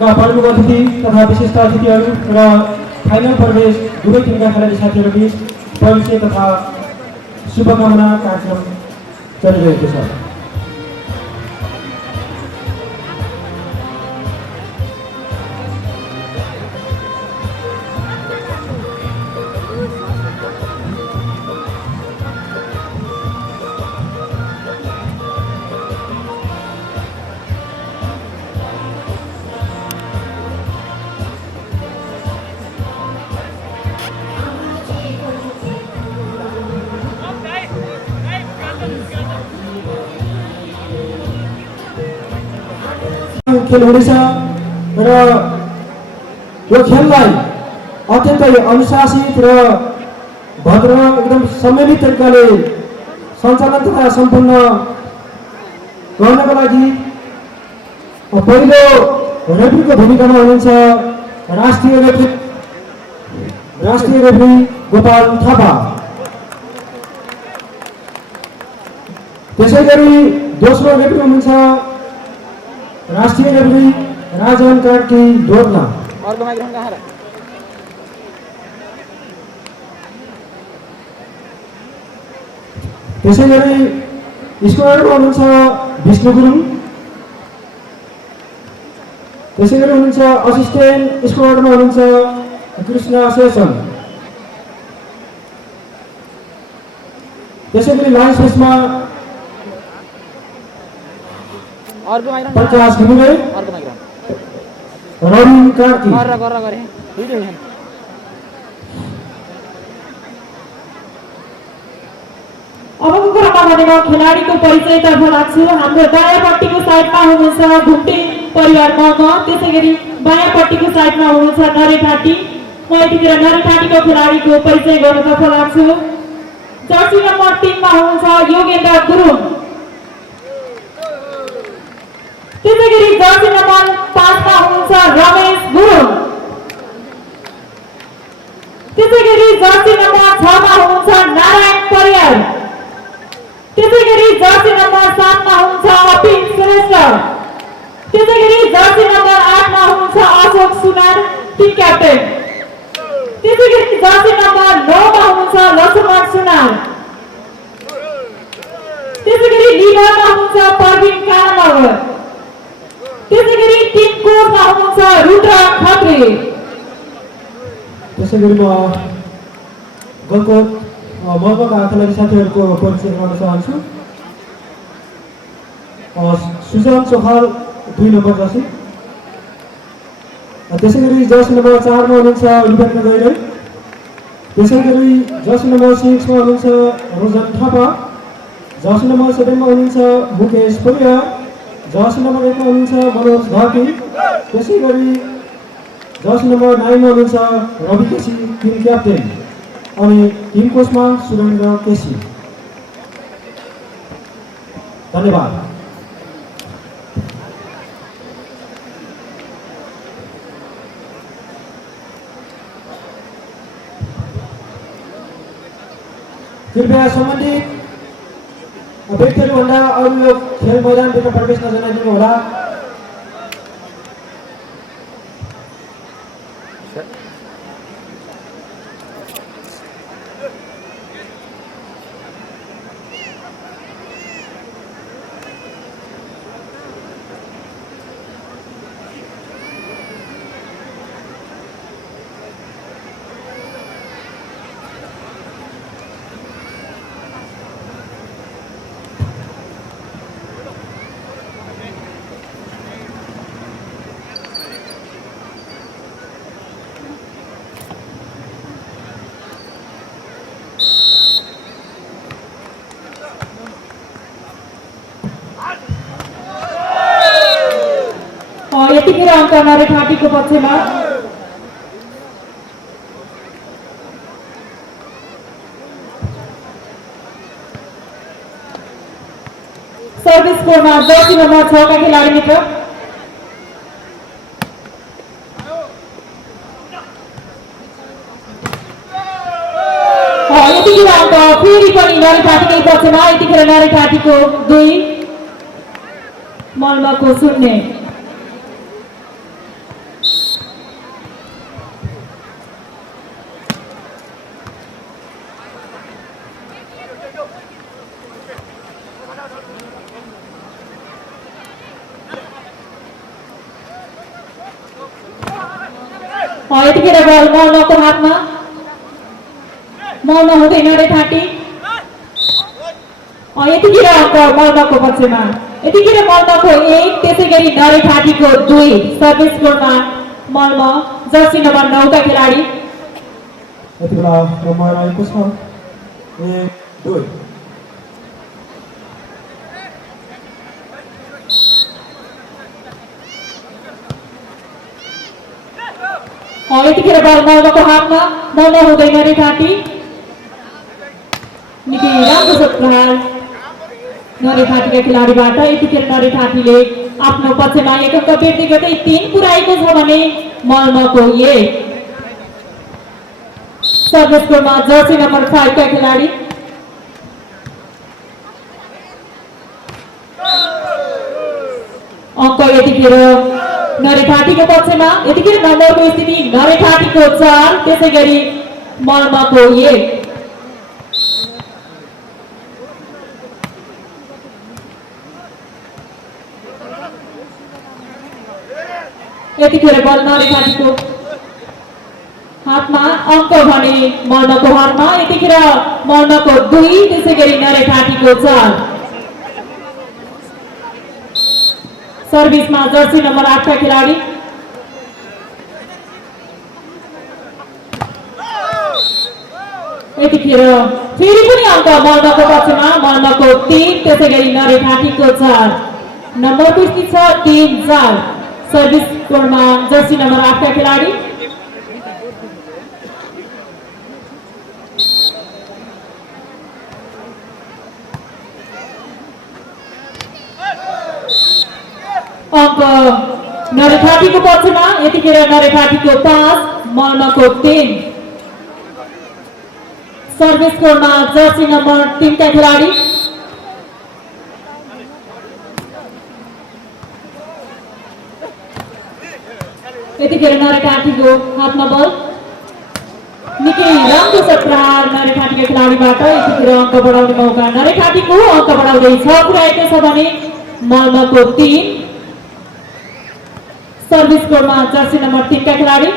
प्रमुख अतिथि तथा विशिष्ट अतिथिहरू र फाइनल प्रवेश दुवै टिमका खेलाडी साथीहरूबीच परिचय तथा शुभकामना कार्यक्रम चलिरहेको छ। खेल हुनेछ र यो खेललाई अत्यन्तै अनुशासित र भद्र एकदम संयमित तरिकाले सञ्चालन तथा सम्पन्न गर्नको लागि पहिलो रेफ्रीको भूमिकामा हुनुहुन्छ राष्ट्रिय रेफ्री गोपाल थापा। त्यसैगरी दोस्रो रेफ्री हुनुहुन्छ राष्ट्रिय रेफ्री राजन कार्की दोर्ना। त्यसैगरी स्कोररमा हुनुहुन्छ विष्णु गुरुङ। त्यसैगरी हुनुहुन्छ असिस्टेन्ट स्कोरमा हुनुहुन्छ कृष्ण शेषन। त्यसैगरी लाइन स्पेसमा प्रकाश घिमिरे रवि कार्की। अबको क्रममा भनेको खेलाडीको परिचयतर्फ लाग्छु। हाम्रो दायाँपट्टिको साइडमा हुनुहुन्छ घुम्टे परिवार मग, त्यसैगरी बायाँपट्टिको साइडमा हुनुहुन्छ नरेठाटी। म यतिखेर नरेठाटीको खेलाडीको परिचय गर्नतर्फ लाग्छु। जर्सी नम्बर 3 मा हुनुहुन्छ योगेन्द्र गुरुङ। त्यसैगरी जर्सी नम्बर 5 मा हुनुहुन्छ रमेश गुरुङ। त्यसैगरी जर्सी नम्बर 6 मा हुनुहुन्छ नारायण परियार। त्यसैगरी जर्सी नम्बर 7 मा हुनुहुन्छ अपिल श्रेष्ठ। त्यसैगरी जर्सी नम्बर 8 मा हुनुहुन्छ अशोक सुनार, टिम क्याप्टेन। त्यसैगरी जर्सी नम्बर 9 मा हुनुहुन्छ लक्ष्मण सुनार। त्यसैगरी लिडरमा हुनुहुन्छ प्रवीण कानमगर। त्यसैगरी टिम कोचमा हुनुहुन्छ रुद्र खत्री। त्यसैगरी म गलकोट मगका खेलाडी साथीहरूको परिचय गर्न चाहन्छु। Sujan Chokhal 2 number jersey. त्यसैगरी जर्सी नम्बर 4 मा हुनुहुन्छ युवक गैरे। त्यसैगरी जर्सी नम्बर 6 मा हुनुहुन्छ रोजन थापा। जर्सी नम्बर 7 मा हुनुहुन्छ मुकेश परियार। जर्सी नम्बर 1 मा हुनुहुन्छ मनोज घाटी। त्यसैगरी जर्सी नम्बर 9 मा हुनुहुन्छ रवि केसी, टिम क्याप्टेन। अनि टिम कोचमा सुरेन्द्र केसी। धन्यवाद। कृपया सम्बन्धित व्यक्तिहरूभन्दा अरू यो खेल मैदानभित्र प्रवेश नजनाइदिनु होला। यतिखेर अङ्क नरेठाटीको पक्षमा। सर्भिस कोर्टमा जर्सी नम्बर 6 का खेलाडी मित्र यतिखेर अङ्क फेरि पनि नरेठाटीकै पक्षमा। यतिखेर नरेठाटीको 2 मल्मको 0। यतिखेर बल मर्मको हातमा मर्म हुँदैन रे ठाटी यतिखेर अङ्क मर्मको पक्षमा यतिखेर मर्मको 1 त्यसैगरी नरे ठाटीको 2 सर्भिस स्कोरमा मर्म जर्सी नम्बर 9 का खेलाडी यति बेला नम्बर आएको छ 1-2 यतिखेर बल मर्मको हातमा मर्म हुँदैन रे ठाटी निकै राम्रो छ प्रहार नरे ठाटीका खेलाडीबाट यतिखेर नरे ठाटीले आफ्नो पक्षमा 1 अङ्क वृद्धि गर्दै 3 पुर्याएको छ भने मर्मको 1 सर्भिस स्कोरमा जर्सी नम्बर 5 का खेलाडी अङ्क यतिखेर नरे ठाटीको पक्षमा यतिखेर नम्बरको स्थिति नरे ठाटीको 4 त्यसैगरी मर्मको 1 यतिखेर बल नरे ठाटीको हातमा अङ्क भने मर्मको हातमा यतिखेर मर्मको 2 त्यसैगरी नरे ठाटीको 4 सर्भिसमा जर्सी नम्बर 8 का खेलाडी यतिखेर फेरि पनि अङ्क मर्मको पक्षमा मर्मको 3 त्यसैगरी नरे ठाटीको 4 नम्बरको स्थिति छ 3-4 सर्भिस स्कोरमा जर्सी नम्बर 8 का खेलाडी अङ्क नरे ठाटीको पक्षमा यतिखेर नरे ठाटीको 5 मर्मको 3 सर्भिस स्कोरमा जर्सी नम्बर 3 का खेलाडी यतिखेर नरे ठाटीको हातमा बल निकै राम्रो छ प्रहार नरे ठाटीका खेलाडीबाट यतिखेर अङ्क बढाउने मौका नरे ठाटीको अङ्क बढाउँदै 6 पुर्याएको छ भने मर्मको 3 सर्भिस स्कोरमा जर्सी नम्बर 3 का खेलाडी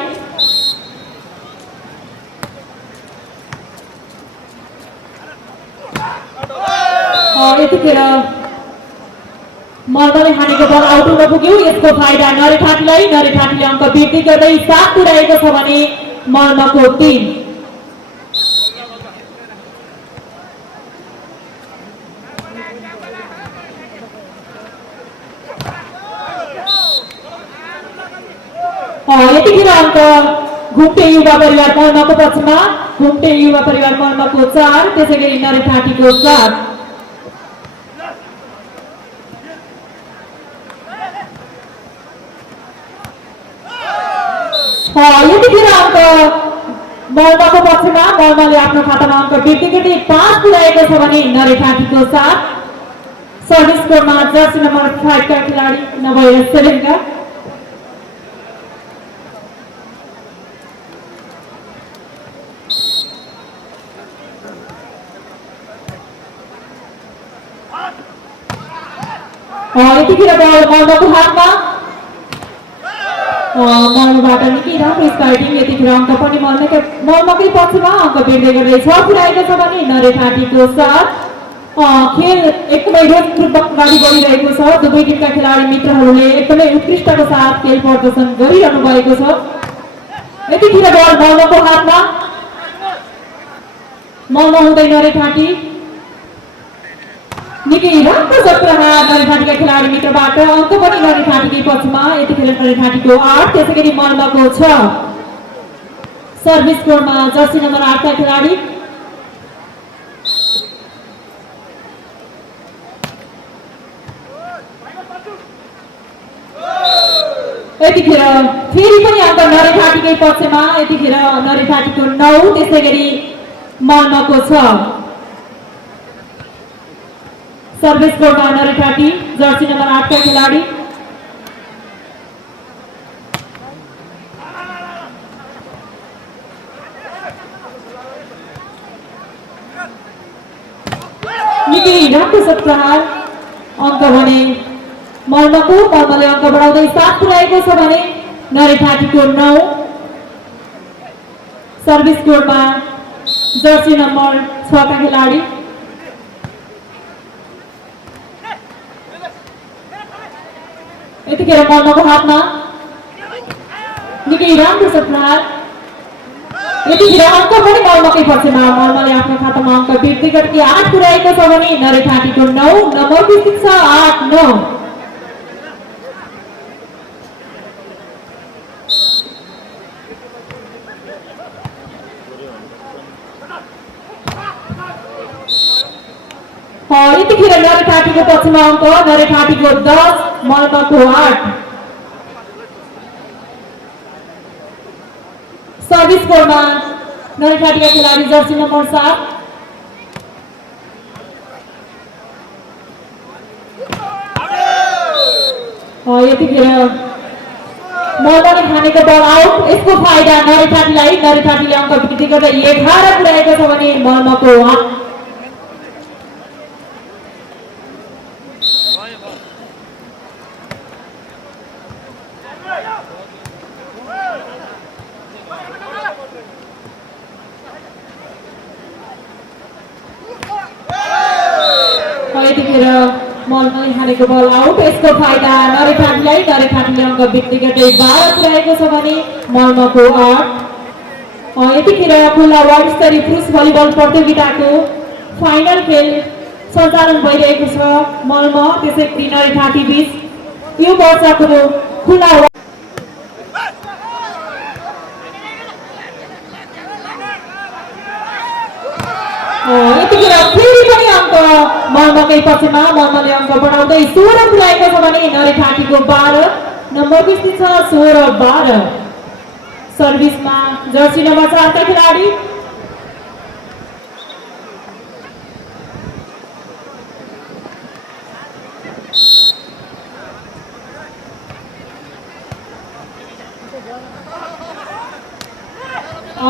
यतिखेर मर्मले हानेको बल आउट हुन पुग्यो यसको फाइदा नरे ठाटीलाई नरे ठाटीले अङ्क वृद्धि गर्दै 7 पुर्याएको छ भने मर्मको 3 यतिखेर अङ्क घुम्टे युवा परिवार मर्मको पक्षमा घुम्टे युवा परिवार मर्मको 4 त्यसैगरी नरे ठाटीको 7 यतिखेर अङ्क मर्मको पक्षमा मर्मले आफ्नो खातामा अङ्क वृद्धि गर्दै 5 पुर्याएको छ भने नरे ठाटीको 7 सर्भिस स्कोरमा जर्सी नम्बर 5 का खेलाडी नभएर 7 का यतिखेर बल मर्मको हातमा मर्मबाट निकै राम्रो स्पाइटिङ यतिखेर अङ्क पनि मर्मकै पक्षमा अङ्क वृद्धि गर्दै 6 पुर्याएको छ भने नरे ठाटीको 7 खेल एकदमै रोचक अगाडि बढिरहेको छ दुवै टिमका खेलाडी मित्रहरूले एकदमै उत्कृष्टको साथ खेल प्रदर्शन गरिरहनु भएको छ यतिखेर बल मर्मको हातमा मर्म हुँदै नरे ठाटी निकै राम्रो छ प्रहार नरे ठाटीका खेलाडी मित्रबाट अङ्क पनि नरे ठाटीकै पक्षमा यतिखेर नरे ठाटीको 8 त्यसैगरी मर्मको 6 सर्भिस स्कोरमा जर्सी नम्बर 8 का खेलाडी यतिखेर फेरि पनि अङ्क नरे ठाटीकै पक्षमा यतिखेर नरे ठाटीको 9 त्यसैगरी मर्मको 6 सर्भिस स्कोरमा नरे ठाटी जर्सी नम्बर 8 का खेलाडी निकै राम्रो छ प्रहार अङ्क भने मर्मले अङ्क बढाउँदै 7 पुर्याएको छ भने नरे ठाटीको 9 सर्भिस कोर्टमा जर्सी नम्बर 6 का खेलाडी यतिखेर मल्लको हातमा निकै राम्रो छ प्रहार यतिखेर अङ्क पनि मल्लकै पक्षमा मल्लले आफ्नो खातामा अङ्क व्यक्तिगत कि 8 पुर्याएको छ भने नरेठाटीको 9 नम्बरको स्थिति छ 8-9 यतिखेर नरेठाटीको पक्षमा अङ्क नरेठाटीको 10 मल्लको 8 सर्भिस कोर्टमा नरेठाटीका खेलाडी जर्सी नम्बर 7 यतिखेर मल्लले हानेको बल आउट यसको फाइदा नरेठाटीलाई नरेठाटीले अङ्क वृद्धि गर्दै 11 पुर्याएको छ भने मल्लको 8 यतिखेर मल्लले हानेको बल आउट यसको फाइदा नरेठाटीलाई नरेठाटीले अङ्क वृद्धि गर्दै 12 पुर्याएको छ भने मल्लको 8 यतिखेर खुल्ला वार्ड स्तरीय पुरुष भलिबल प्रतियोगिताको फाइनल खेल सञ्चालन भइरहेको छ मल्ल त्यसै गरी नरेठाटी बीच यो वर्षको खुल्ला यतिखेर फेरि पनि अङ्क मल्लकै पक्षमा मल्लले अङ्क बढाउँदै 16 पुर्याएको छ भने नरेठाटीको 12 नम्बरको स्थिति छ 16-12 सर्भिसमा जर्सी नम्बर 4 का खेलाडी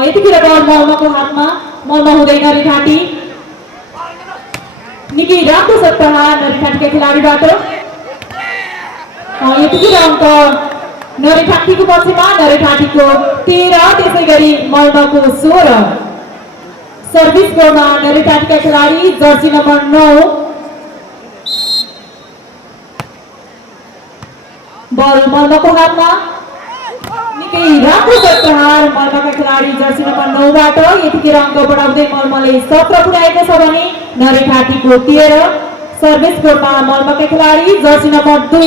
यतिखेर बल मल्लको हातमा मल्ल हुँदै नरेठाटी निकै राम्रो छ प्रहार नरेठाटीका खेलाडीबाट यतिखेर अङ्क नरेठाटीको पक्षमा नरेठाटीको 13 त्यसै गरी मल्लको 16 सर्भिस कोर्टमा नरेठाटीका खेलाडी जर्सी नम्बर 9 बल मल्लको हातमा निकै राम्रो छ प्रहार मल्लका खेलाडी जर्सी नम्बर 9 बाट यतिखेर अङ्क बढाउँदै मल्लले 17 पुर्याएको छ भने नरेठाटीको 13 सर्भिस कोर्टमा मल्लका खेलाडी जर्सी नम्बर 2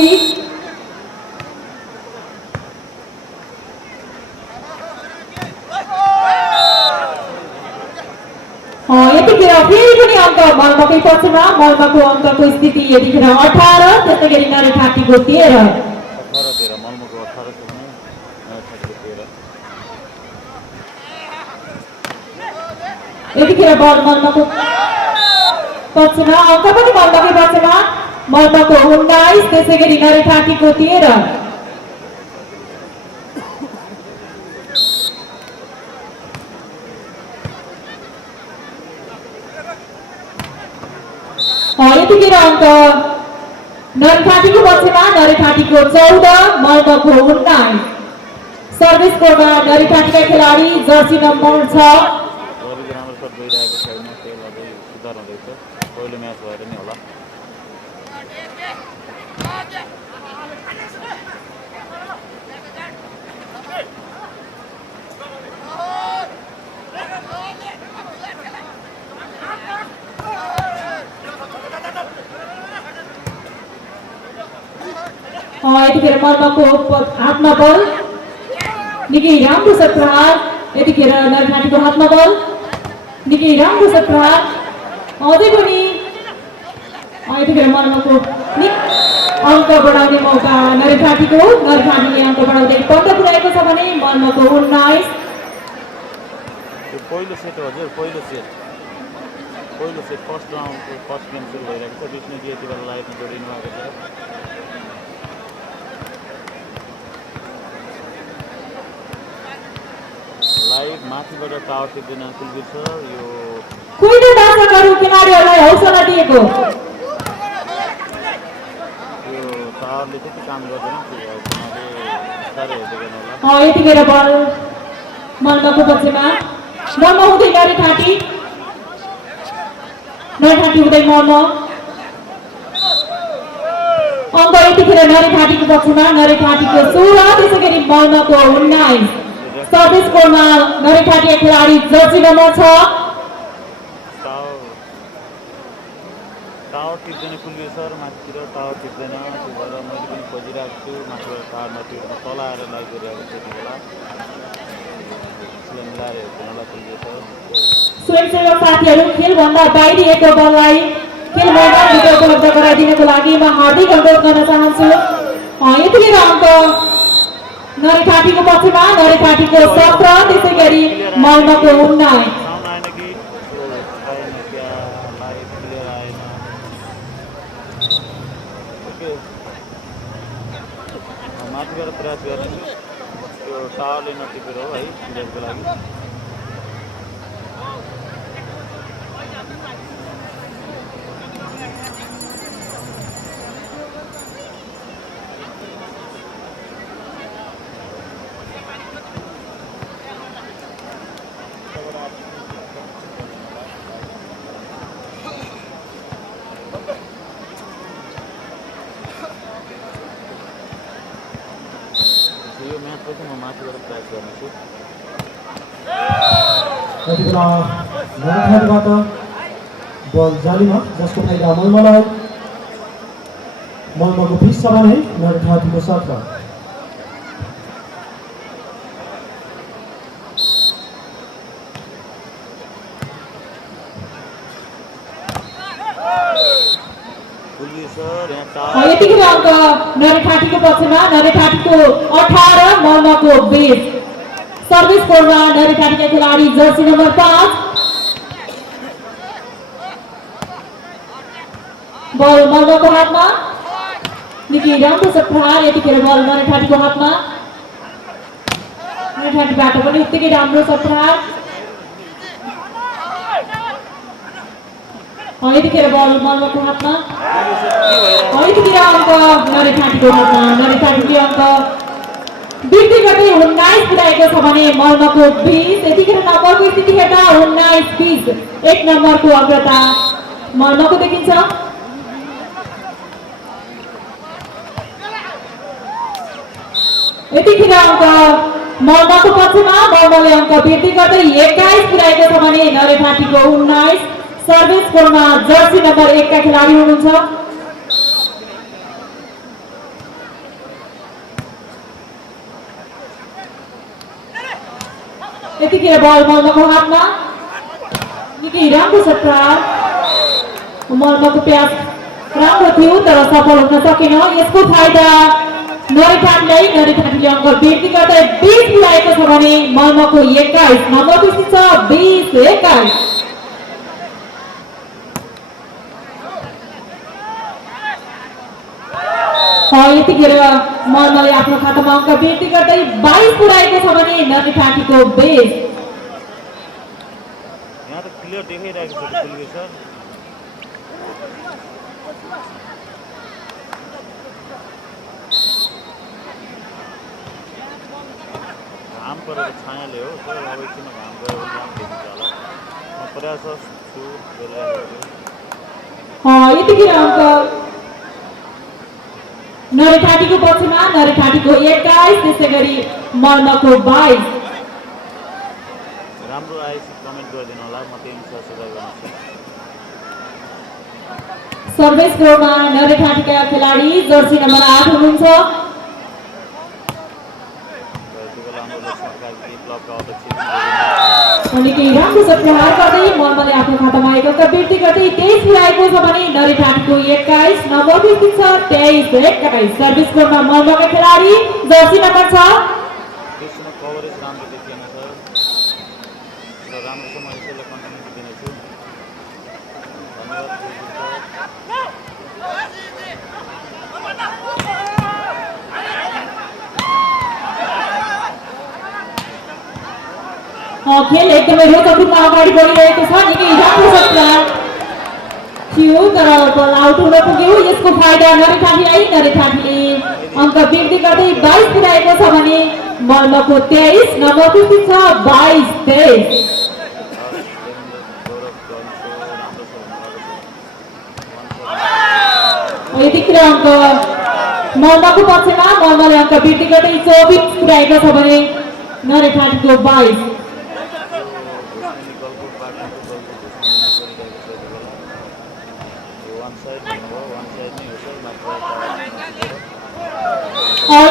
यतिखेर फेरि पनि अङ्क मल्लकै पक्षमा मल्लको अङ्कको स्थिति यतिखेर 18 त्यसै गरी नरेठाटीको 13 यतिखेर बल मल्लको पक्षमा अङ्क पनि मल्लकै पक्षमा मल्लको 19 त्यसै गरी नरेठाटीको 13 यतिखेर अङ्क नरेठाटीको पक्षमा नरेठाटीको 14 मल्लको 19 सर्भिस कोर्टमा नरेठाटीका खेलाडी जर्सी नम्बर 6 पहिलो म्याच भएर नि होला यतिखेर मल्लको हातमा बल निकै राम्रो छ प्रहार यतिखेर नरेठाटीको हातमा बल निकै राम्रो छ प्रहार अझै पनि यतिखेर मल्लको अङ्क बढाउने मौका नरेठाटीले अङ्क बढाउँदै 15 पुर्याएको छ भने मल्लको 19 पहिलो सेट हजुर पहिलो सेट फर्स्ट राउन्डको फर्स्ट गेम सुरु भइरहेको छ विष्णुजी यति बेला लाइभमा जोडिनु भएको छ लाइभ माथिबाट टावर टिप्दैन कुलबीर सर यो कुनै दर्शकहरू खेलाडीहरूलाई हौसला दिएको यो टावरले त्यति काम गर्दैन यतिखेर बल मल्लको पक्षमा मर्म हुँदै नरेठाटी हुँदै मर्म अङ्क यतिखेर नरेठाटीको पक्षमा नरेठाटीको 16 त्यसै गरी मर्मको 19 सर्भिस कोर्टमा नरेठाटी खेलाडी जर्सी नम्बर 6 टावर टिप्दैन कुल्यो सर माथितिर टावर टिप्दैन त्यो भएर मैले पनि खोजिरहेको छु माथिबाट टावरमा टिप्न तल आएर लाइक गरिरहेको त्यति बेला त्यसले मिलाएर हेर्नलाई कुल्यो सर स्वयंसेवक साथीहरू खेलभन्दा बाहिरी एक बललाई खेल मैदानभित्र उपलब्ध गराइदिनको लागि म हार्दिक अनुरोध गर्न चाहन्छु यतिखेर अङ्क नरेठाटीको पक्षमा नरेठाटीको 17 त्यसै गरी मर्मको 19 माथिबाट प्रयास गर्ने त्यो टावरले नटिपेर हो है क्लियरको लागि यो म्याचपछि म माथिबाट प्रयास गर्नेछु यति बेला नरेठाटीबाट बल जालीमा जसको फाइदा मल्मलाई मल्मको 20 छ भने नरेठाटीको 17 यतिखेर अङ्क नरेठाटीको पक्षमा नरेठाटीको 18 मर्मको 20 सर्भिस कोर्टमा नरेठाटीका खेलाडी जर्सी नम्बर 5 बल मर्मको हातमा निकै राम्रो छ प्रहार यतिखेर बल नरेठाटीको हातमा नरेठाटीबाट पनि उत्तिकै राम्रो छ प्रहार यतिखेर बल मर्मको हातमा यतिखेर अङ्क नरेठाटीको हातमा नरेठाटीले अङ्क वृद्धि गर्दै 19 पुर्याएको छ भने मर्मको 20 यतिखेर नम्बरको स्थिति हेर्दा 19-20 एक नम्बरको अग्रता मर्मको देखिन्छ यतिखेर अङ्क मर्मको पक्षमा मर्मले अङ्क वृद्धि गर्दै 21 पुर्याएको छ भने नरेठाटीको 19 सर्भिस कोर्टमा जर्सी नम्बर 1 का खेलाडी हुनुहुन्छ यतिखेर बल मर्मको हातमा निकै राम्रो छ प्रहार मर्मको प्रयास राम्रो थियो तर सफल हुन सकेन यसको फाइदा नरेठाटीलाई नरेठाटीले अङ्क वृद्धि गर्दै 20 पुर्याएको छ भने मर्मको 21 नम्बरको स्थिति छ 20-21 यतिखेर मर्मले आफ्नो खातामा अङ्क वृद्धि गर्दै 22 पुर्याएको छ भने नरेठाटीको 20 यहाँ त क्लियर देखाइरहेको छ कुल्यो सर घाम परेको छायाले हो सर अब एकछिन घाम गयो भने घाम देखिन्छ होला म प्रयास छु यतिखेर अङ्क नरेठाटीको पक्षमा नरेठाटीको 21 त्यसै गरी मर्मको 22 राम्रो आएपछि कमेन्ट गरिदिनु होला म त्यही अनुसार सुधार गर्नेछु सर्भिस कोर्टमा नरेठाटीका खेलाडी जर्सी नम्बर 8 हुनुहुन्छ निकै राम्रो छ प्रहार गर्दै मर्मले आफ्नो खातामा एक अङ्क वृद्धि गर्दै 23 पुर्याएको छ भने नरेठाटीको 21 नम्बरको स्थिति छ 23-21 सर्भिस कोर्टमा मर्मका खेलाडी जर्सी नम्बर 6 त्यसमा कभरेज राम्रो देखिएन सर र राम्रोसँग यसैले कन्टिन्यू दिनेछु धन्यवाद खेल एकदमै रोचक रूपमा अगाडि बढिरहेको छ निकै राम्रो छ प्रहार थियो तर बल आउट हुन पुग्यो यसको फाइदा नरेठाटीलाई नरेठाटीले अङ्क वृद्धि गर्दै 22 पुर्याएको छ भने मर्मको 23 नम्बरको स्थिति छ 22-23 यतिखेर अङ्क मर्मको पक्षमा मर्मले अङ्क वृद्धि गर्दै 24 पुर्याएको छ भने नरेखाटीको 22।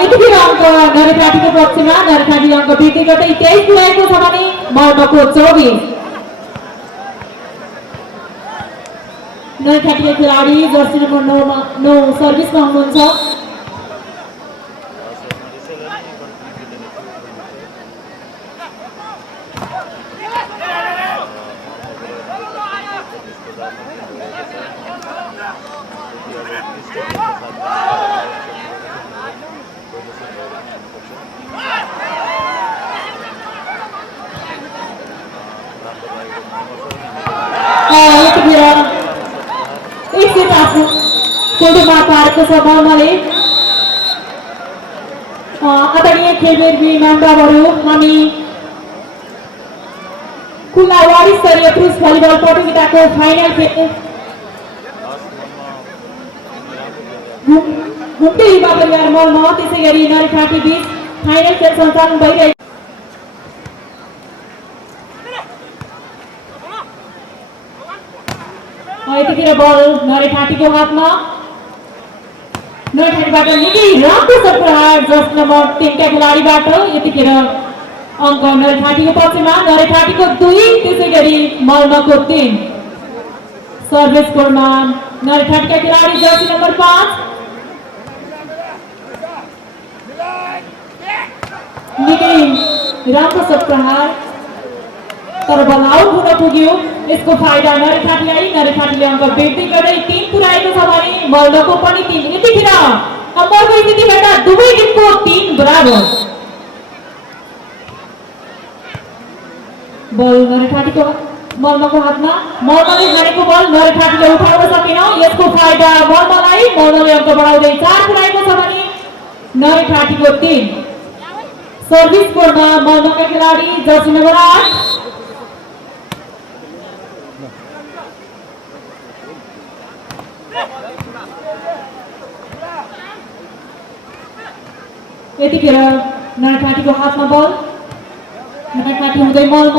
यतिखेर अङ्क नरेखाटीको पक्षमा नरेखाटी अङ्क वृद्धि गर्दै 23 पुर्याएको छ भने मर्मको 24। नरेखाटीका खेलाडी जर्सी नम्बर 9 सर्भिसमा हुनुहुन्छ। एकसेट आफ्नो कोडोमा पारेको छ मर्मले। आदरणीय खेलप्रेमी मेम्बरहरू, हामी खुल्ला वार्ड स्तरीय पुरुष भलिबल प्रतियोगिताको फाइनल खेल घुम्टे युवा परिवार मर्म त्यसै गरी नरेखाटी बीच फाइनल खेल सञ्चालन भइरहेको यतिखेर बल नरेखाटीको हातमा। नरेखाटीबाट निकै राम्रो छ प्रहार जस नम्बर 3 का खेलाडीबाट। यतिखेर अङ्क नरेखाटीको पक्षमा नरेखाटीको 2 त्यसै गरी मर्मको 3। सर्भिस कोर्टमा नरेखाटीका खेलाडी जर्सी नम्बर 5 निकै राम्रो छ प्रहार तर बल आउट हुन पुग्यो। यसको फाइदा नरेखाटीलाई। नरेखाटीले अङ्क वृद्धि गर्दै 3 पुर्याएको छ भने मर्मको पनि 3। यतिखेर नम्बरको स्थितिबाट दुवै टिमको 3 बराबर। बल नरेखाटीको मर्मको हातमा। मर्मले हानेको बल नरेखाटीले उठाउन सकेन। यसको फाइदा मर्मलाई। मर्मले अङ्क बढाउँदै 4 पुर्याएको छ भने नरेखाटीको 3। सर्भिस कोर्टमा मर्मका खेलाडी जर्सी नम्बर 8 यतिखेर नरेखाटीको हातमा बल। नरेखाटी हुँदै मर्म।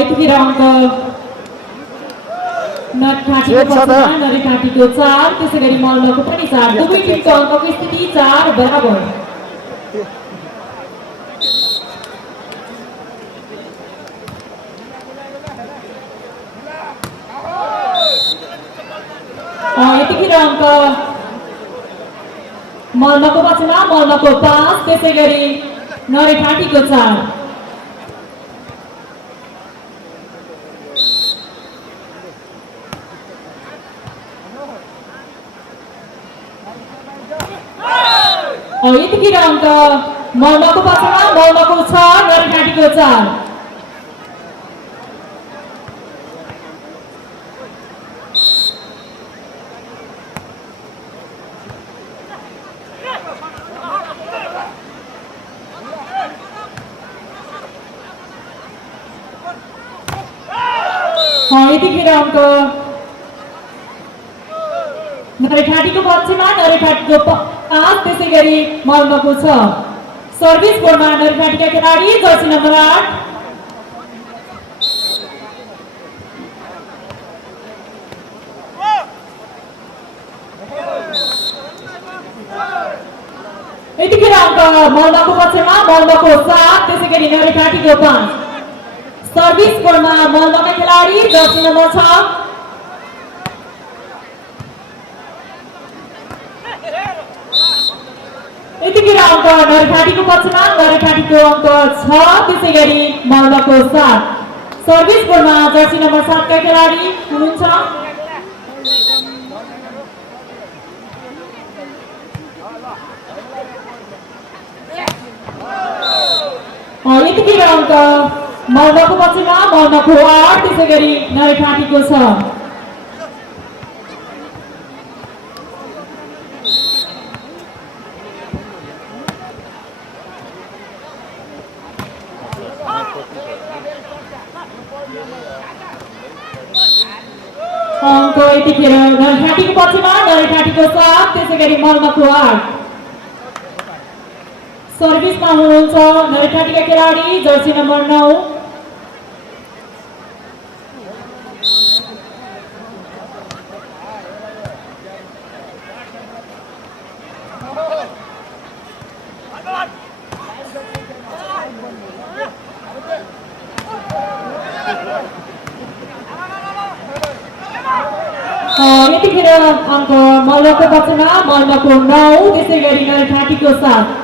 यतिखेर अङ्क नरेखाटीको पक्षमा नरेखाटीको 4 त्यसै गरी मर्मको पनि 4। दुवै टिमको अङ्कको स्थिति 4 बराबर। यतिखेर अङ्क मर्मको पक्षमा मर्मको 5 त्यसै गरी नरेखाटीको 4। यतिखेर अङ्क मर्मको पक्षमा मर्मको 6 नरेखाटीको 4। यतिखेर अङ्क नरेखाटीको पक्षमा नरेखाटीको 5 त्यसै गरी मर्मको 6। सर्भिस कोर्टमा नरेखाटीका खेलाडी जर्सी नम्बर 8 यतिखेर अङ्क मर्मको पक्षमा मर्मको 7 त्यसै गरी नरेखाटीको 5। सर्भिस कोर्टमा मर्मका खेलाडी जर्सी नम्बर 6 यतिखेर अङ्क नरेखाटीको पक्षमा नरेखाटीको अङ्क 6 त्यसै गरी मर्मको 7। सर्भिस कोर्टमा जर्सी नम्बर 7 का खेलाडी हुनुहुन्छ। यतिखेर अङ्क मर्मको पक्षमा मर्मको 8 त्यसै गरी नरेखाटीको 6। अङ्क यतिखेर नरखाटीको पक्षमा नरखाटीको 7 त्यसै गरी मल्माको 8 सर्भिसमा हुनुहुन्छ नरखाटीका खेलाडी जर्सी नम्बर 9 यतिखेर अङ्क मल्माको पक्षमा मल्माको 9 त्यसै गरी नरखाटीको 7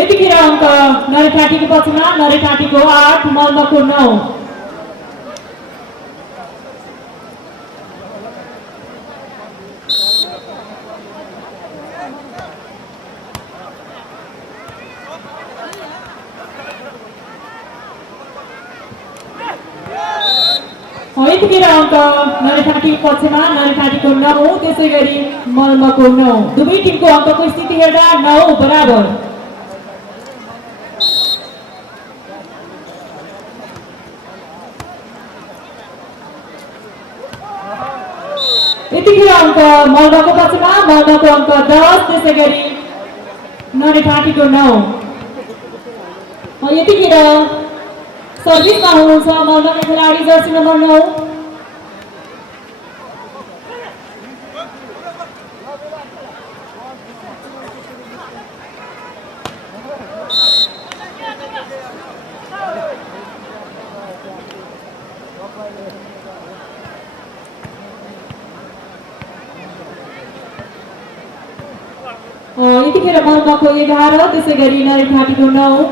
यतिखेर अङ्क नरखाटीको पक्षमा नरखाटीको 8 मल्माको 9 यतिखेर अङ्क नरखाटीको पक्षमा नरखाटीको 9 त्यसै गरी मल्माको 9 दुवै टिमको अङ्कको स्थिति हेर्दा 9 बराबर यतिखेर अङ्क मल्माको पक्षमा मल्माको अङ्क 10 त्यसै गरी नरखाटीको 9 यतिखेर सर्भिसमा हुनुहुन्छ मल्माका खेलाडी जर्सी नम्बर 9 यतिखेर मल्माको 11 त्यसै गरी नरखाटीको 9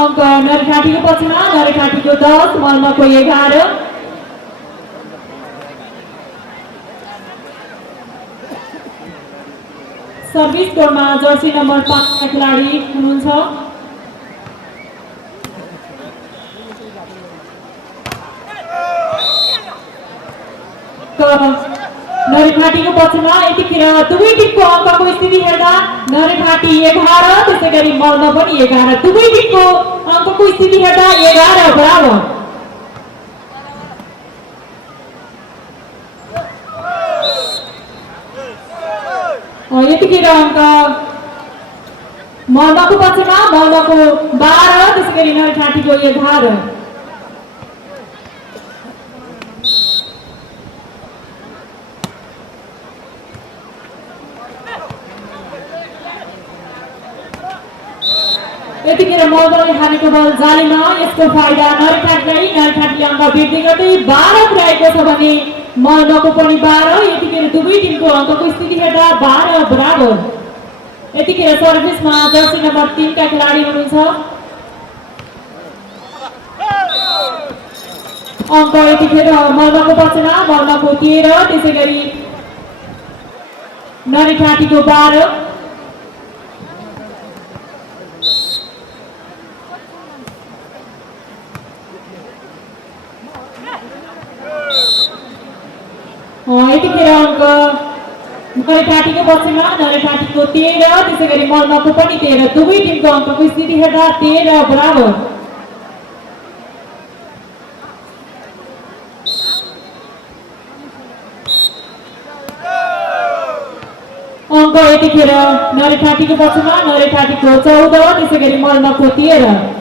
अङ्क नरखाटीको पक्षमा नरखाटीको 10 मल्माको 11 सर्भिस कोर्टमा जर्सी नम्बर 5 का खेलाडी हुनुहुन्छ नरखाटीको पक्षमा यतिखेर दुवै टिमको अङ्कको स्थिति हेर्दा नरखाटी 11 त्यसै गरी मल्मा पनि 11 दुवै टिमको अङ्कको स्थिति हेर्दा 11 बराबर यतिखेर अङ्क मल्माको पक्षमा मल्माको 12 त्यसै गरी नरखाटीको 11 यतिखेर मल्माले हानेको बल जालीमा यसको फाइदा नरखाटीलाई नरखाटीले अङ्क वृद्धि गर्दै 12 पुर्याएको छ भने मल्माको पनि 12 यतिखेर दुवै टिमको अङ्कको स्थिति हेर्दा 12 बराबर यतिखेर सर्भिसमा जर्सी नम्बर 3 का खेलाडी हुनुहुन्छ अङ्क यतिखेर मल्माको पक्षमा मल्माको 13 त्यसै गरी नरखाटीको 12 यतिखेर अङ्क नरखाटीको पक्षमा नरखाटीको 13 त्यसै गरी मल्माको पनि 13 दुवै टिमको अङ्कको स्थिति हेर्दा 13 बराबर अङ्क यतिखेर नरखाटीको पक्षमा नरखाटीको 14 त्यसै गरी मल्माको 13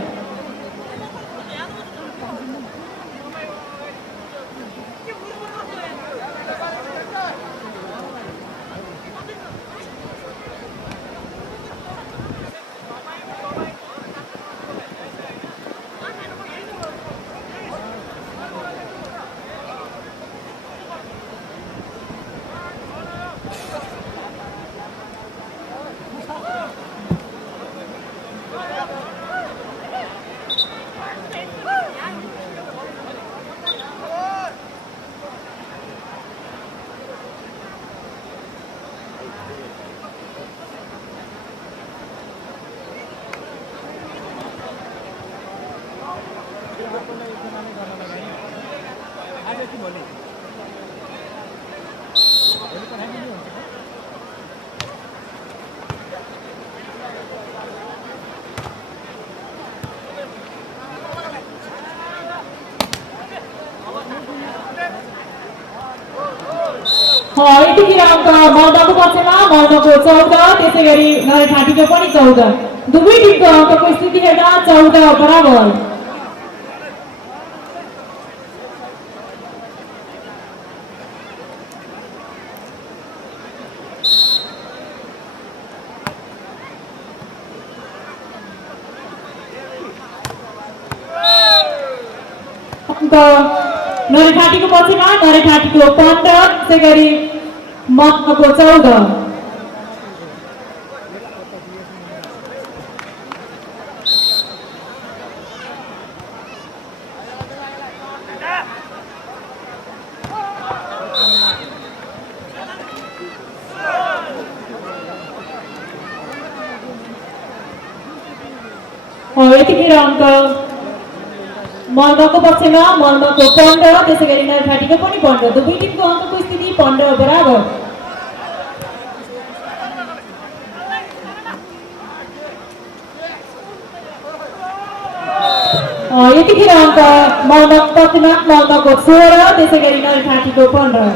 यतिखेर अङ्क मल्दको पक्षमा मल्दको 14, त्यसै गरी नरेठाँटीको पनि 14। दुवै टिमको अङ्कको स्थिति हेर्दा 14 बराबर। अङ्क नरेठाँटीको पक्षमा नरेठाँटीको 15, त्यसै गरी मल्दको 14। यतिखेर अङ्क मल्दको पक्षमा मल्दको 15, त्यसै गरी नरेठाँटीको पनि 15। दुवै टिमको अङ्कको स्थिति 15 बराबर। यतिखेर अङ्क मल्दको पक्षमा मल्दको 16, त्यसै गरी नरेठाँटीको 15।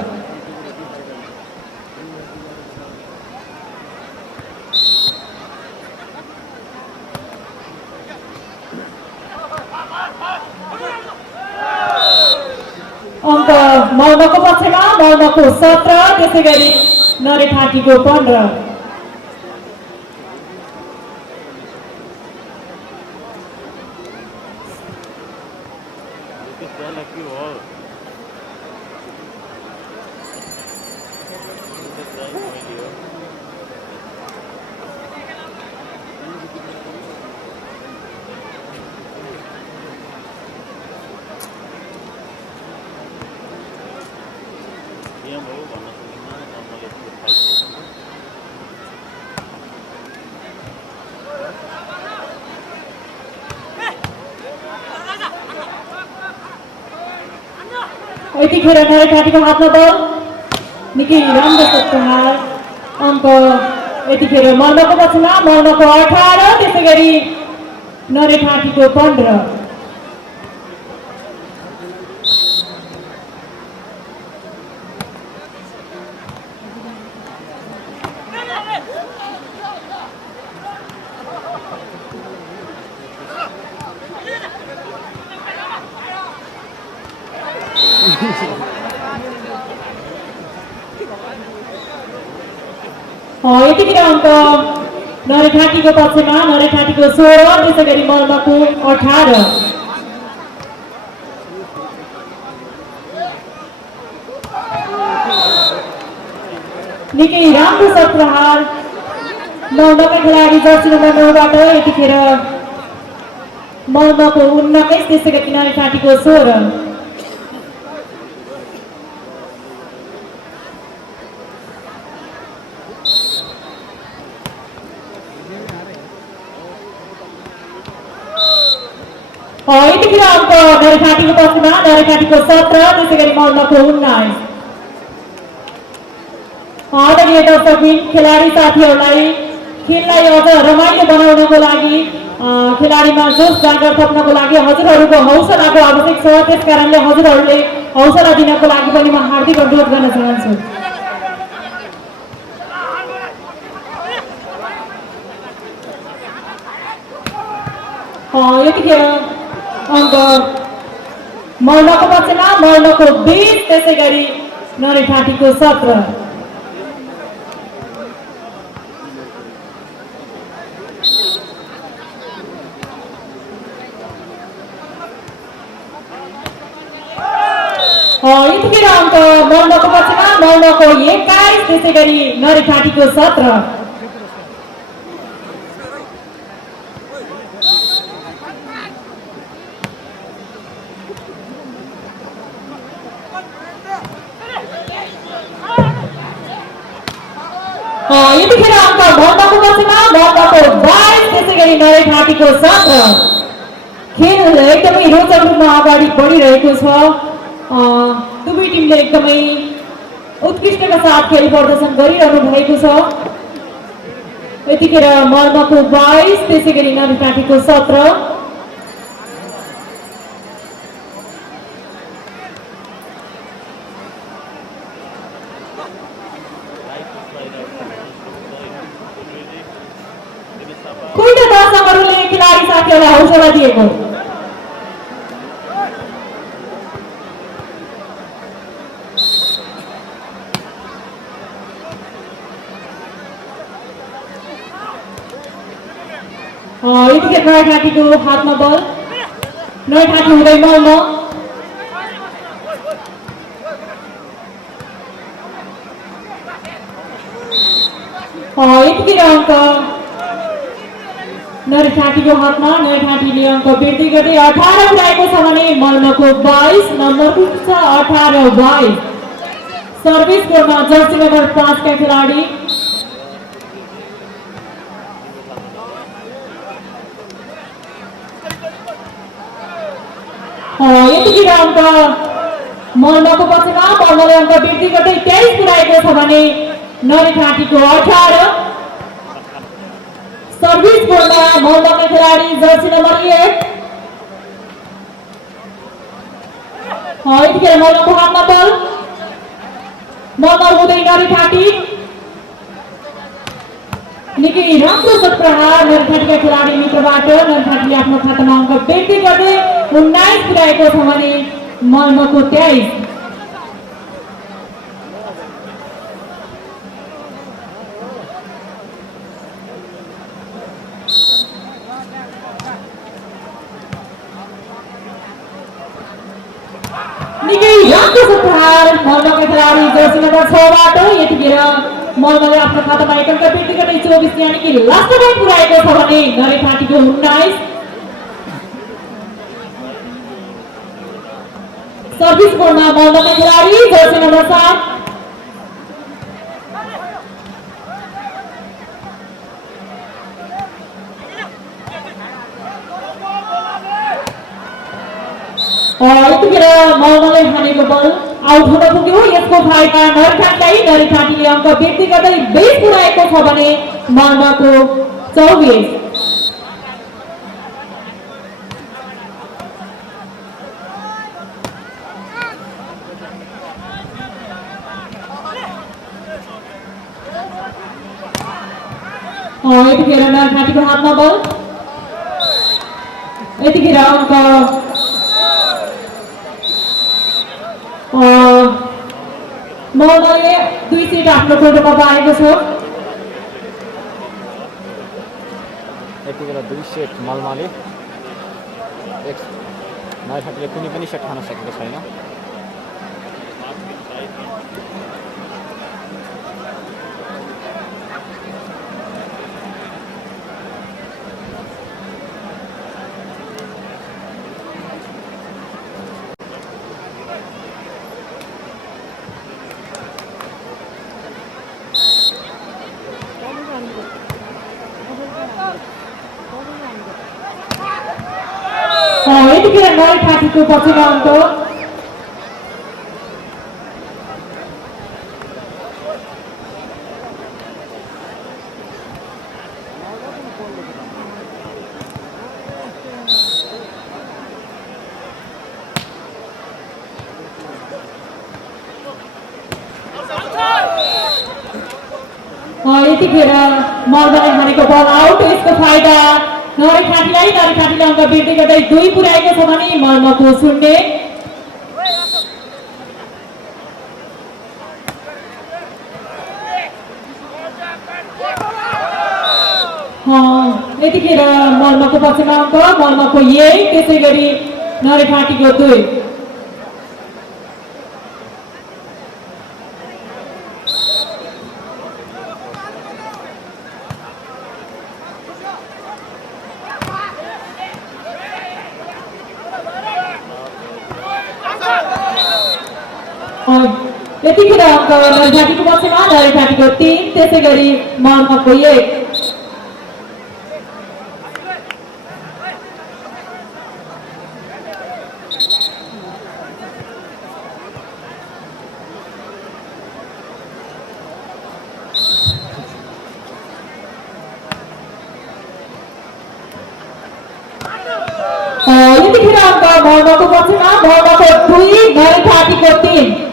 अङ्क मल्दको पक्षमा मल्दको 17, त्यसै गरी नरेठाँटीको 15। यतिखेर नरेठाँटीको हातमा बल, निकै राम्रो सत्कार। अङ्क यतिखेर मल्दको पक्षमा मल्दको 18, त्यसै गरी नरेठाँटीको 15। यतिखेर अङ्क नरेठाँटीको पक्षमा नरेठाँटीको 16, त्यसै गरी मल्दको 18। निकै राम्रो शट प्रहार मल्दका खेलाडी जर्सी नम्बर 9बाट। यतिखेर मल्दको 19, त्यसै गरी नरेठाँटीको 16। यतिखेर अङ्क नरेठाँटीको पक्षमा नरेठाँटीको 17, त्यसै गरी मल्दको 19। आदरणीय दर्शकबिन, खेलाडी साथीहरूलाई खेललाई अझ रमाइलो बनाउनको लागि, खेलाडीमा जोस जाँगर थप्नको लागि हजुरहरूको हौसलाको आवश्यक छ। त्यसकारणले हजुरहरूले हौसला दिनको लागि पनि म हार्दिक अनुरोध गर्न चाहन्छु। यतिखेर अङ्क मल्दको पक्षमा मल्दको 20, त्यसै गरी नरेठाँटीको 17। यतिखेर अङ्क मल्दको पक्षमा मल्दको 21, त्यसै गरी नरेठाँटीको 17। यतिखेर अङ्क मल्दको पक्षमा मल्दको 22, त्यसै गरी नरेठाँटीको 17। खेल एकदमै रोचक रूपमा अगाडि बढिरहेको छ। दुवै टिमले एकदमै उत्कृष्टका साथ खेल प्रदर्शन गरिरहनु भएको छ। यतिखेर मल्दको 22, त्यसै गरी नरेठाँटीको 17। खेलाडी साथीहरूलाई हौसला दिएको। यतिखेर नयाँ घाँटीको हातमा बल, नयाँ घाँटी हुँदै मल्ल। यतिखेर अङ्क नयाँ घाँटीको हातमा, नयाँ घाँटीले अङ्क वृद्धि गर्दै 18 पुऱ्याएको छ भने मल्लको 22 नम्बरको छ 18-22। सर्भिस कोर्टमा जर्सी नम्बर 5 का खेलाडी यतिखेर अङ्क मल्लको पक्षमा, मल्लले अङ्क वृद्धि गर्दै 23 पुऱ्याएको छ भने नयाँ घाँटीको 18। सर्भिस कोर्टमा मल्लका खेलाडी जर्सी नम्बर 1। यतिखेर मल्लको हातमा बल, मल्ल हुँदै नयाँ घाँटी। निकै राम्रो शट प्रहार नयाँ घाँटीका खेलाडी मित्रबाट। नयाँ घाँटीले आफ्नो खातामा अङ्क वृद्धि गर्दै 19 पुऱ्याएको छ भने मल्लको 23। निकै राम्रो शट प्रहार मल्लका खेलाडी जर्सी नम्बर 6 बाट। यतिखेर मल्लले आफ्नो खातामा एक अङ्क वृद्धि गर्दै 24 यानि कि लास्ट टाइम पुऱ्याएको छ भने नयाँ घाँटीको 19। सर्भिस कोर्टमा मल्लका खेलाडी जर्सी नम्बर 7। यतिखेर मल्लले हानेको बल आउट हुन पुग्यो। यसको फाइदा नयाँ घाँटीलाई, नयाँ घाँटीले अङ्क वृद्धि गर्दै 20 पुऱ्याएको छ भने मल्लको 24। यतिखेर नयाँ घाँटीको हातमा बल, यतिखेर अङ्क मल्लले 2 सेट आफ्नो कोर्टमा पाएको छ। यति बेला 2 सेट मल्लले, नयाँ घाँटीले कुनै पनि सेट खान सकेको छैन। यतिखेर नयाँ घाँटीको पछिल्लो अङ्क यतिखेर मल्लले हानेको बल आउट। यसको फाइदा नयाँ घाँटीलाई, नयाँ घाँटीले अङ्क वृद्धि गर्दै 2 पुऱ्याएको छ भने मल्लको 0। यतिखेर मल्लको पक्षमा अङ्क, मल्लको 1, त्यसै गरी नयाँ घाँटीको 2। यतिखेर अङ्क नयाँ घाँटीको पक्षमा, नयाँ घाँटीको 3, त्यसै गरी मल्लको 1। यतिखेर अङ्क मल्लको पक्षमा, मल्लको 2, नयाँ घाँटीको 3।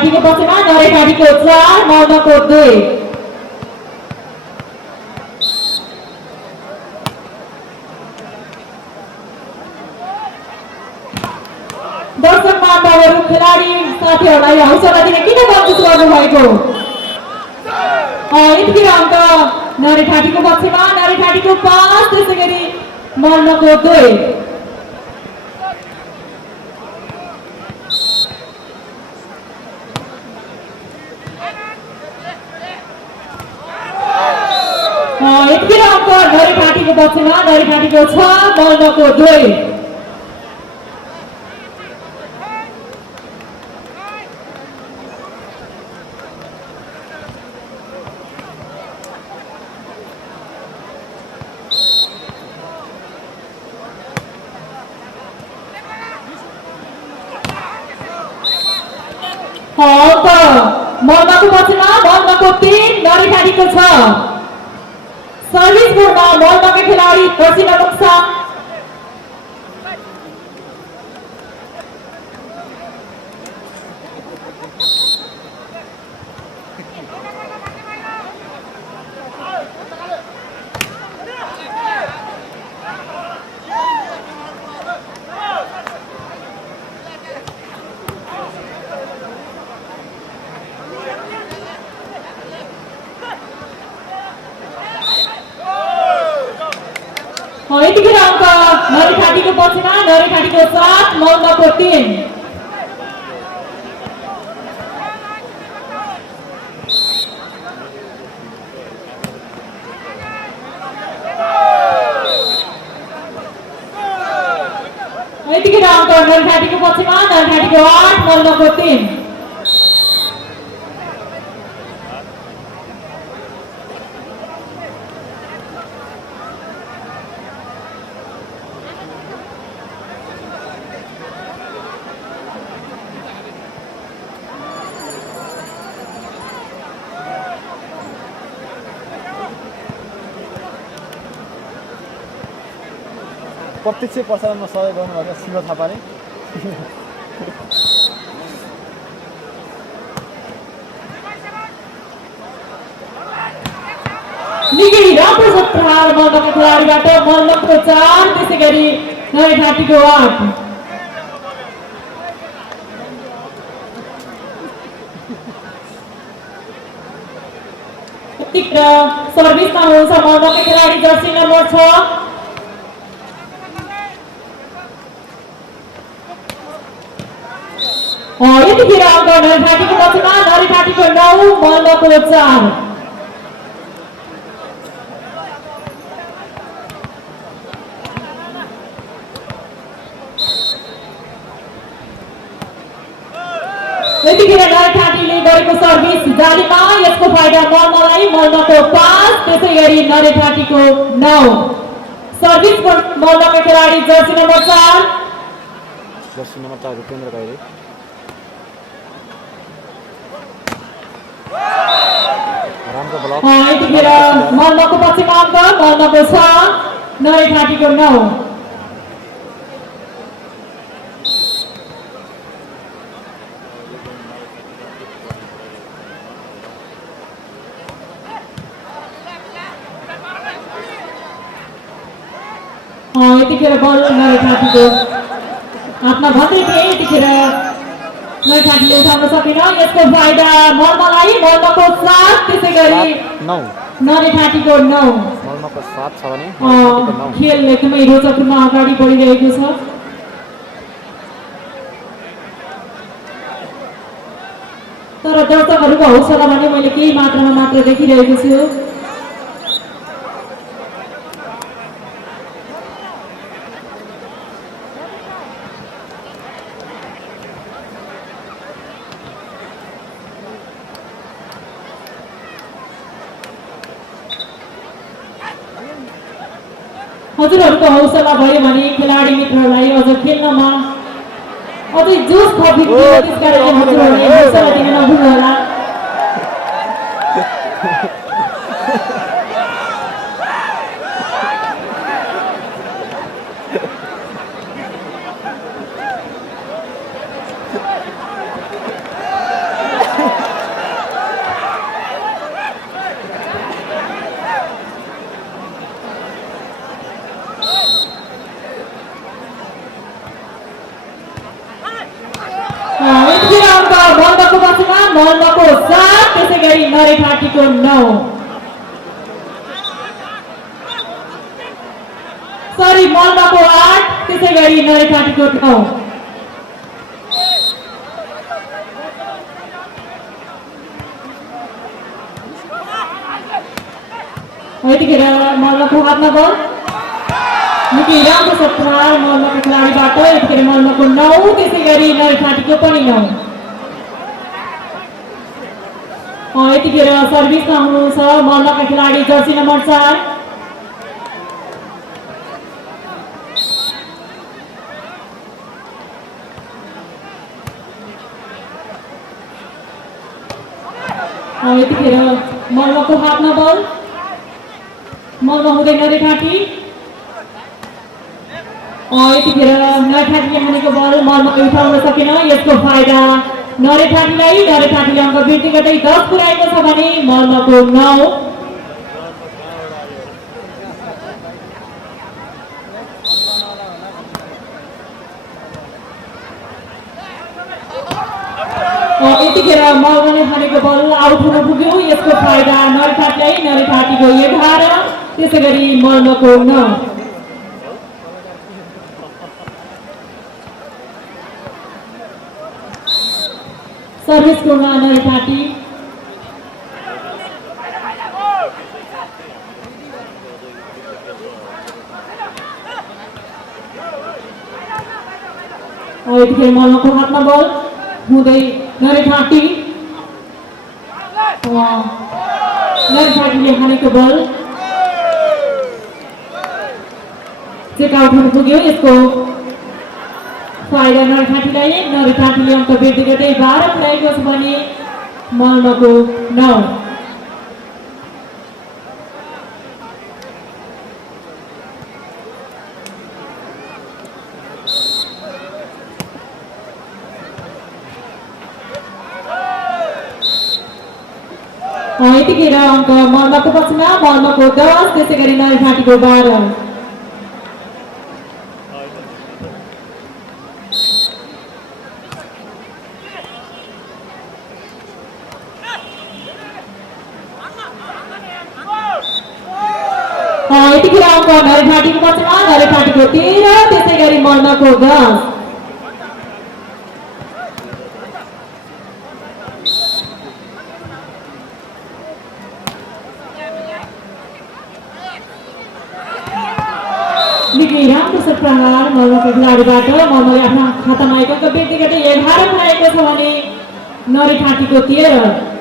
ठाटीको पक्षमा नरे ठाटीको 4 मल्लको 2। दर्शक महानुभावहरू खेलाडी साथीहरूलाई हौसला दिन किन कोसिस गर्नुभएको? यतिखेर अङ्क नरे ठाटीको पक्षमा नरे ठाटीको 5 त्यसै गरी मल्लको 2। यतिखेर अङ्क नरे ठाटीको पक्षमा नरे ठाटीको 6 मल्लको 2। मल्लको पक्षमा मल्लको 3 नरे ठाटीको 6। सर्भिस बोर्डमा मल्लका खेलाडी दक्षिण मुक्सा यतिखेर अङ्क नरे ठाटीको पक्षमा नरे ठाटीको 7 मल्लको 3। यतिखेर अङ्क नरे ठाटीको पक्षमा नरे ठाटीको 8 मल्लको 3। प्रत्यक्ष प्रसारणमा सहयोग गर्नुभएको शिव थापाले निकै राम्रो छ प्रहार मल्लका खेलाडीबाट मल्लको 4 त्यसै गरी नरे ठाटीको 8। यतिखेर सर्भिसमा हुन्छ मल्लका खेलाडी जर्सी नम्बर 6। यतिखेर अङ्क नरे ठाटीको पक्षमा नरे ठाटीको 9 मल्लको 4। यतिखेर नरे ठाटीले गरेको सर्भिस जालीमा यसको फाइदा मल्ललाई मल्लको 5 त्यसै गरी नरे ठाटीको 9। सर्भिस मल्लका खेलाडी जर्सी नम्बर 4 रुपेन्द्र गैरे राम्रो ब्लक। यतिखेर मल्लको पक्षमा अङ्क मल्लको 6 नरे ठाटीको 9। यतिखेर बल नरे ठाटीको आफ्ना भन्दै थिए। यतिखेर नरे ठाटीले उठाउन सकेन। यसको फाइदा मल्ललाई मल्लको 7 त्यसै गरी 9 नरे ठाटीको 9। मल्लको 7 छ भने खेल एकदमै रोचक रूपमा अगाडि बढिरहेको छ। तर दर्शकहरूको हौसला भने मैले केही मात्रामा मात्र देखिरहेको छु। हजुरहरूको हौसला भयो भने खेलाडी मित्रहरूलाई अझ खेल्नमा अझै जोस थपिन्छ। त्यसकारणले हजुरहरूले हौसला दिन नभुल्नुहोला। मल्लको 7 त्यसैगरी नरेखाटीको 9 सरी मल्लको 8 त्यसैगरी नरेखाटीको 9 यतिखेर मल्लको हातमा बल निकै राम्रो छ प्रहार मल्लको खेलाडीबाट यतिखेर मल्लको 9 त्यसैगरी नरेखाटीको पनि 9 यतिखेर सर्भिसमा हुनुहुन्छ मल्लका खेलाडी जर्सी नम्बर 4 यतिखेर मल्लको हातमा बल मल्ल हुँदै नरेखाटी यतिखेर नरेखाटीले हानेको बल मल्ल उठाउन सकेन यसको फाइदा नरेखाटीलाई नरेखाटीले अङ्क वृद्धि गर्दै 10 पुर्याएको छ भने मल्लको 9 यतिखेर मल्लले हानेको बल आउट हुन पुग्यो यसको फाइदा नरेखाटीलाई नरेखाटीको 11 त्यसैगरी मल्लको 9 सर्भिस कोमा नरेखाटी यतिखेर मल्लको हातमा बल हुँदै नरेखाटी नरेखाटीले हानेको बल चेक आउट हुन पुग्यो यसको फाइदा नरेखाटीलाई नरेखाटीले अङ्क वृद्धि गर्दै 12 पुर्याएको छ भने मल्लको 9 यतिखेर अङ्क मल्लको पक्षमा मल्लको 10 त्यसैगरी नरेखाटीको 12 यतिखेर अङ्क नरेखाटीको पक्षमा नरेखाटीको 13 त्यसैगरी मल्लको 10 निकै राम्रो छ प्रहार मल्लका खेलाडीबाट मल्लले आफ्नो खातामा एक अङ्क वृद्धि गर्दै 11 पुर्याएको छ भने नरेखाटीको 13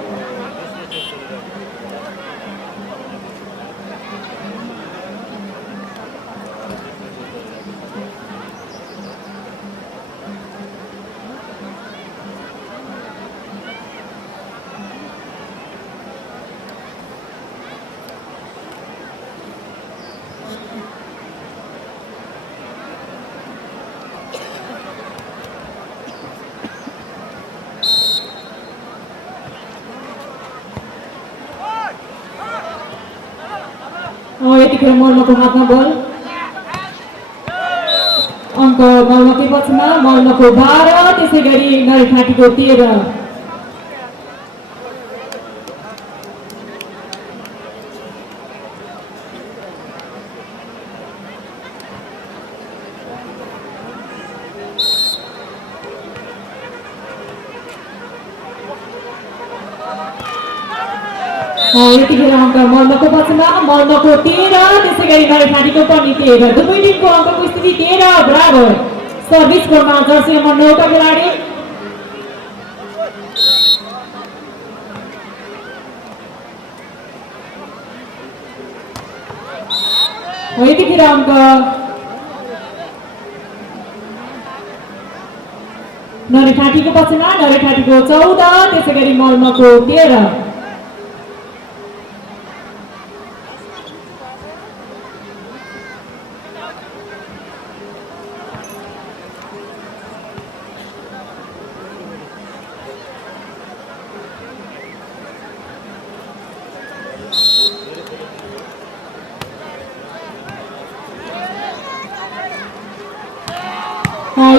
यतिखेर मल्लको हातमा बल अङ्क मल्लकै पक्षमा मल्लको 12 त्यसैगरी नरेखाटीको 13 यतिखेर अङ्क मल्लको पक्षमा मल्लको 13 त्यसैगरी नरेखाटीको पनि 13 दुवै टिमको अङ्कको स्थिति 13 बराबर सर्भिस कोमा जर्सी नम्बर 9 का खेलाडी यतिखेर अङ्क नरेखाटीको पक्षमा नरेखाटीको 14 त्यसैगरी मल्लको 13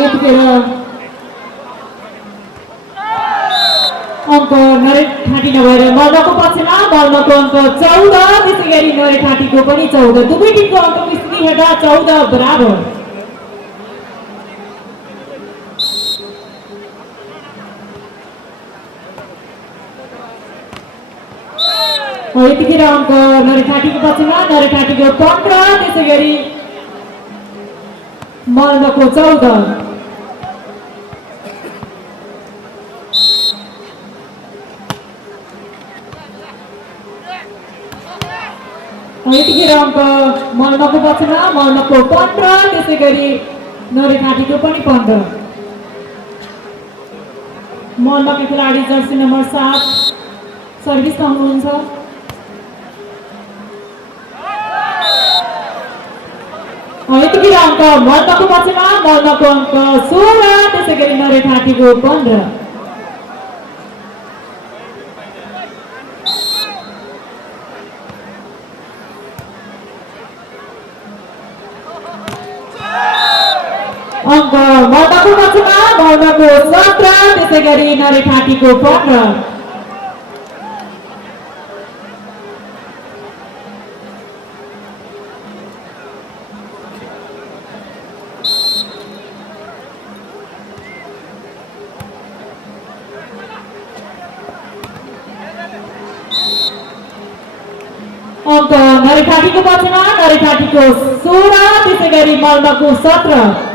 यतिखेर अङ्क नरेठाँटी नभएर मल्लको पक्षमा मल्लको अङ्क 14, त्यसै गरी नरेठाँटीको पनि 14। दुवै टिमको अङ्कको स्थिति हेर्दा 14 बराबर। यतिखेर अङ्क नरेठाँटीको पक्षमा नरेठाँटीको 15, त्यसै गरी मल्लको 14। यतिखेर अङ्क मल्लको पक्षमा मल्लको 15, त्यसै गरी नरेठाँटीको पनि 15। मल्लका खेलाडी जर्सी नम्बर 7 सर्भिसमा हुनुहुन्छ। यतिखेर अङ्क मल्लको पक्षमा मल्लको अङ्क 16, त्यसै गरी नरेठाँटीको 15। अङ्क मल्लको पक्षमा मल्लको 17, त्यसै गरी नरेठाँटीको 15। अङ्क नरेठाँटीको पक्षमा नरेठाँटीको 16, त्यसै गरी मल्लको 17।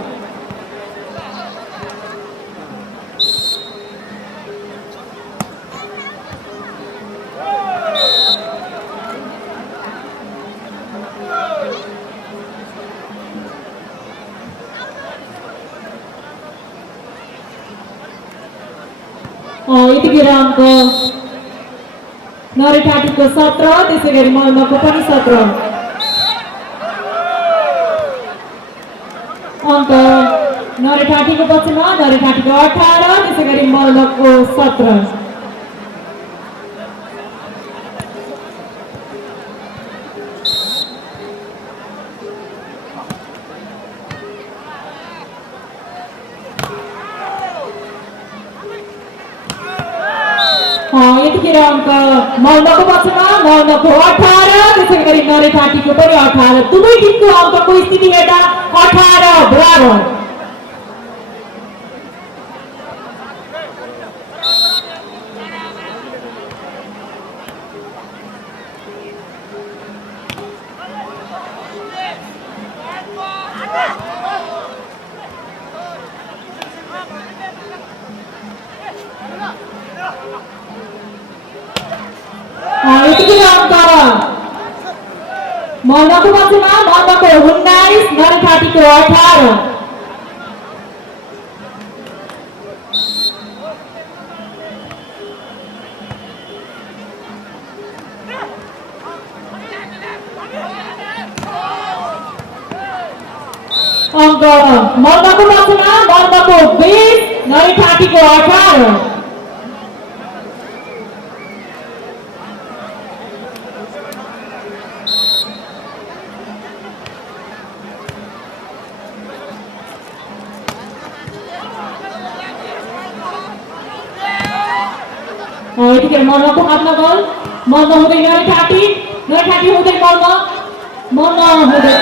यतिखेर अङ्क नरेठाँटीको 17, त्यसै गरी मल्लको पनि 17। अङ्क नरेठाँटीको पक्षमा नरेठाँटीको 18, त्यसै गरी मल्लको 17। यतिखेर अङ्क मल्लको पक्षमा मल्लको 18, त्यसै गरी नरेठाँटीको पनि 18। दुवै टिमको अङ्कको स्थिति हेर्दा 18 बराबर। यतिखेर अङ्क मल्लको पक्षमा मल्लको 19, नरेठाँटीको 18। अङ्क मल्लको पक्षमा मल्लको 20, नरेठाँटीको 18। यतिखेर मल्लको हातमा बल, मल्ल हुँदै नरेठाँटी, नरेठाँटी हुँदै मल्ल, मल्ल हुँदै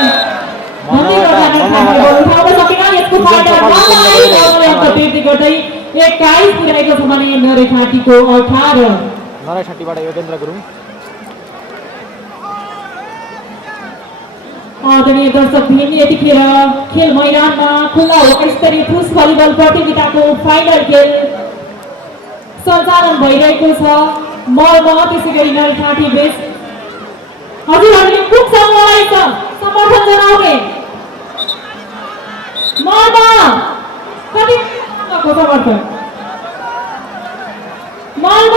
भन्दै गर्दा नरेठाँटीले बल उठाउन सकेन। यसको फाइदा मल्ललाई अङ्क वृद्धि गर्दै 21 पुर्याएको छ भने नरेठाँटीको 18। नरेठाँटीबाट योगेन्द्र गुरुङ। आदरणीय दर्शकवृन्द, यतिखेर खेल मैदानमा खुल्ला स्तरीय पुरुष भलिबल प्रतियोगिताको फाइनल खेल सञ्चालन भइरहेको छ। मल्ल त्यसै गरी नरेठाँटी बेस। हजुरहरूले कुन समूहलाई समर्थन जनाउने? मल्ल कति समर्थन? मल्ल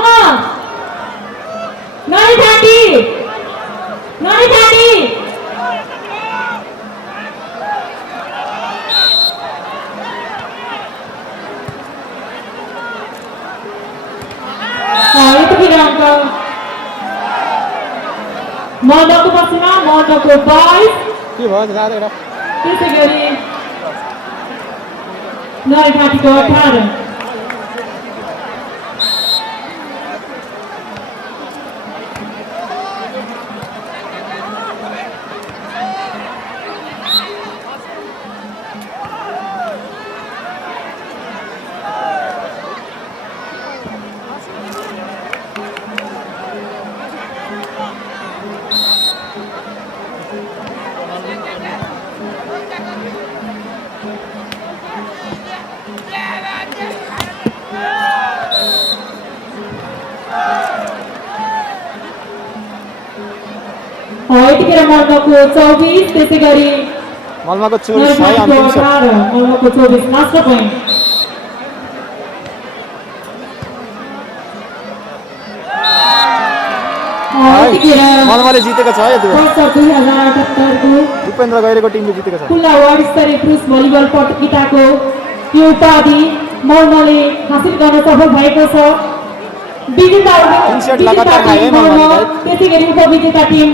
नरेठाँटी, नरेठाँटी मल्लको पक्षमा मल्लको 22, त्यसै गरी नरेठाँटीको 18। यतिखेर मल्मको 24 त्यसै गरी मल्माको 24 है अन्तिम सेट। 18 मल्मको 24 master point. यतिखेर मल्माले जितेको छ यति बेला। वर्ष 2078 को उपेन्द्र गैरेको टिमले जितेको छ। खुल्ला वार्ड स्तरीय पुरुष भलिबल प्रतियोगिताको यो उपाधि मल्मले हासिल गर्न सफल भएको छ। विजेता तीन सेट लगातार खाए मल्मले। त्यसै गरी उपविजेता टिम